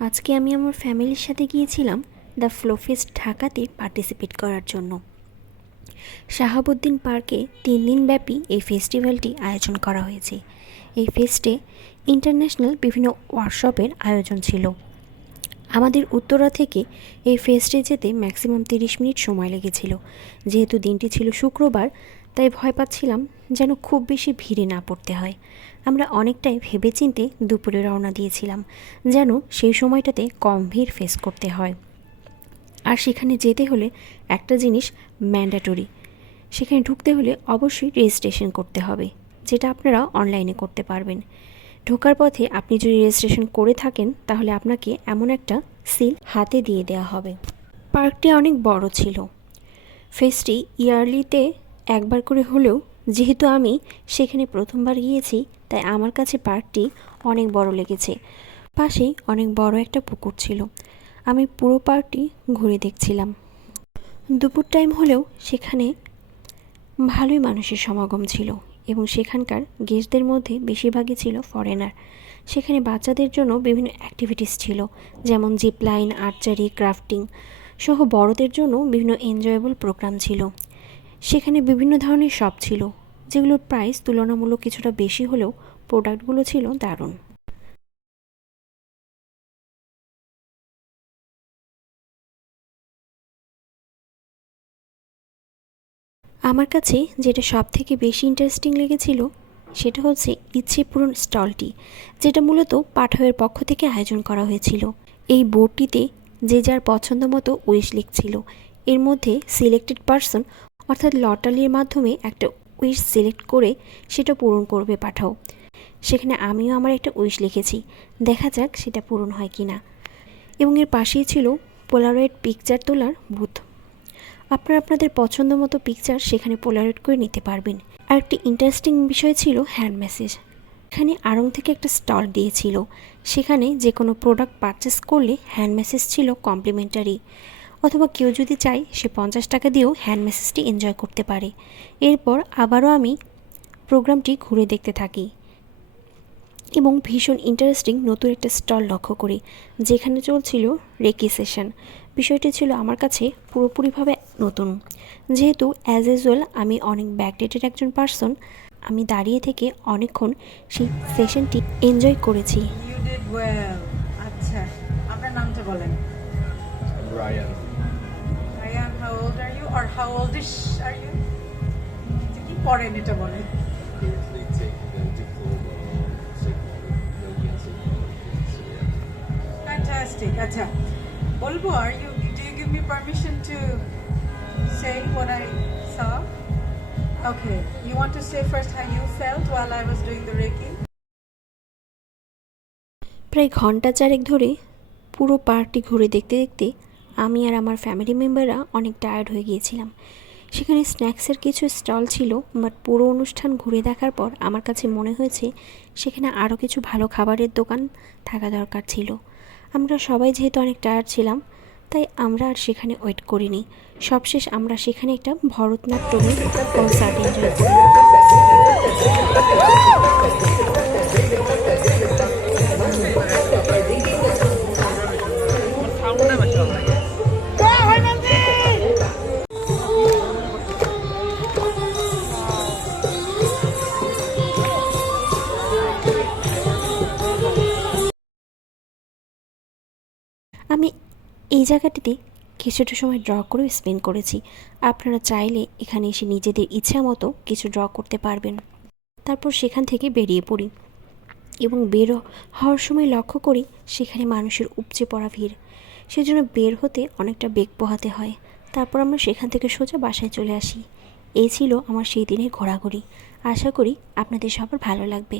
আজকে আমি আমার ফ্যামিলির সাথে গিয়েছিলাম দ্য ফ্লোফেস্ট ঢাকাতে পার্টিসিপেট করার জন্য। শাহাবুদ্দিন পার্কে তিন দিনব্যাপী এই ফেস্টিভ্যালটি আয়োজন করা হয়েছে। এই ফেস্টে ইন্টারন্যাশনাল বিভিন্ন ওয়ার্কশপের আয়োজন ছিল। আমাদের উত্তরা থেকে এই ফেস্টে যেতে ম্যাক্সিমাম তিরিশ মিনিট সময় লেগেছিল। যেহেতু দিনটি ছিল শুক্রবার তাই ভয় পাচ্ছিলাম যেন খুব বেশি ভিড়ে না পড়তে হয়। আমরা অনেকটাই ভেবেচিন্তে দুপুরে রওনা দিয়েছিলাম, যেন সেই সময়টাতে কম ভিড় ফেস করতে হয়। আর সেখানে যেতে হলে একটা জিনিস ম্যান্ডাটরি, সেখানে ঢুকতে হলে অবশ্যই রেজিস্ট্রেশন করতে হবে, যেটা আপনারা অনলাইনে করতে পারবেন। ঢোকার পথে আপনি যদি রেজিস্ট্রেশন করে থাকেন, তাহলে আপনাকে এমন একটা সিল হাতে দিয়ে দেওয়া হবে। পার্কটি অনেক বড় ছিল। ফেস্টটি ইয়ারলিতে একবার করে হলেও যেহেতু আমি সেখানে প্রথমবার গিয়েছি, তাই আমার কাছে পার্কটি অনেক বড় লেগেছে। পাশেই অনেক বড় একটা পুকুর ছিল। আমি পুরো পার্কটি ঘুরে দেখছিলাম। দুপুর টাইম হলেও সেখানে ভালোই মানুষের সমাগম ছিল এবং সেখানকার গেস্টদের মধ্যে বেশিরভাগই ছিল ফরেনার সেখানে বাচ্চাদের জন্য বিভিন্ন অ্যাক্টিভিটিস ছিল, যেমন জিপ লাইন আর্চারি ক্রাফটিং সহ বড়দের জন্য বিভিন্ন এনজয়েবল প্রোগ্রাম ছিল। সেখানে বিভিন্ন ধরনের শপ ছিল, যেগুলোর প্রাইস তুলনামূলক কিছুটা বেশি হলেও প্রোডাক্টগুলো ছিল দারুণ। আমার কাছে যেটা সব থেকে বেশি ইন্টারেস্টিং লেগেছিল, সেটা হচ্ছে ইচ্ছে পূরণ স্টলটি, যেটা মূলত পাঠকের পক্ষ থেকে আয়োজন করা হয়েছিল। এই বোর্ডটিতে যে যার পছন্দ মতো উইশ লিখছিল এর মধ্যে সিলেক্টেড পারসন অর্থাৎ লটারির মাধ্যমে একটা উইশ সিলেক্ট করে সেটা পূরণ করবে পাঠাও। সেখানে আমিও আমার একটা উইশ লিখেছি। দেখা যাক সেটা পূরণ হয় কি না এবং এর পাশেই ছিল পোলারয়েড পিকচার তোলার বুথ আপনারা আপনাদের পছন্দ মতো পিকচার সেখানে পোলারয়েড করে নিতে পারবেন। আর একটি ইন্টারেস্টিং বিষয় ছিল হ্যান্ড মেসেজ এখানে আড়ং থেকে একটা স্টল দিয়েছিল। সেখানে যে কোনো প্রোডাক্ট পারচেস করলে হ্যান্ড মেসেজ ছিল কমপ্লিমেন্টারি অথবা কেউ যদি চায় সে পঞ্চাশ টাকা দিয়েও হ্যান্ড মেসেজটি এনজয় করতে পারে। এরপর আবারও আমি প্রোগ্রামটি ঘুরে দেখতে থাকি এবং ভীষণ ইন্টারেস্টিং নতুন একটা স্টল লক্ষ্য করি যেখানে চলছিল রেকি সেশন বিষয়টি ছিল আমার কাছে পুরোপুরিভাবে নতুন। যেহেতু অ্যাজ ইউজুয়াল আমি অনেক ব্যাকডেটেড একজন পার্সন আমি দাঁড়িয়ে থেকে অনেকক্ষণ সেই সেশনটি এনজয় করেছি। আচ্ছা আপনার নামটা বলেন। হাউ ওল্ডিশ আর ইউ কি পড়েন এটা yeah. ফ্যান্টাস্টিক আচ্ছা বলব are you do you give me permission to say what I saw Okay, you want to say first how you felt while I was doing the Reiki? প্রায় ঘণ্টা চারেক ধরে পুরো পার্কটি ঘুরে দেখতে দেখতে আমি আর আমার ফ্যামিলি মেম্বাররা অনেক টায়ার্ড হয়ে গিয়েছিলাম। সেখানে স্ন্যাক্সের কিছু স্টল ছিল বাট পুরো অনুষ্ঠান ঘুরে দেখার পর আমার কাছে মনে হয়েছে সেখানে আরও কিছু ভালো খাবারের দোকান থাকা দরকার ছিল। আমরা সবাই যেহেতু অনেক টায়ার্ড ছিলাম, তাই আমরা আর সেখানে ওয়েট করিনি। সবশেষ আমরা সেখানে একটা ভরতনাট্যমের কনসার্ট এনজয় করি। আমি এই জায়গাটিতে কিছুটা সময় ড্র করেও স্পেন্ড করেছি। আপনারা চাইলে এখানে এসে নিজেদের ইচ্ছা মতো কিছু ড্র করতে পারবেন। তারপর সেখান থেকে বেরিয়ে পড়ি এবং বের হওয়ার সময় লক্ষ্য করি সেখানে মানুষের উপচে পড়া ভিড়। সেজন্য বের হতে অনেকটা বেগ পোহাতে হয়। তারপর আমরা সেখান থেকে সোজা বাসায় চলে আসি। এই ছিল আমার সেই দিনের ঘোরাঘুরি। আশা করি আপনাদের সবার ভালো লাগবে।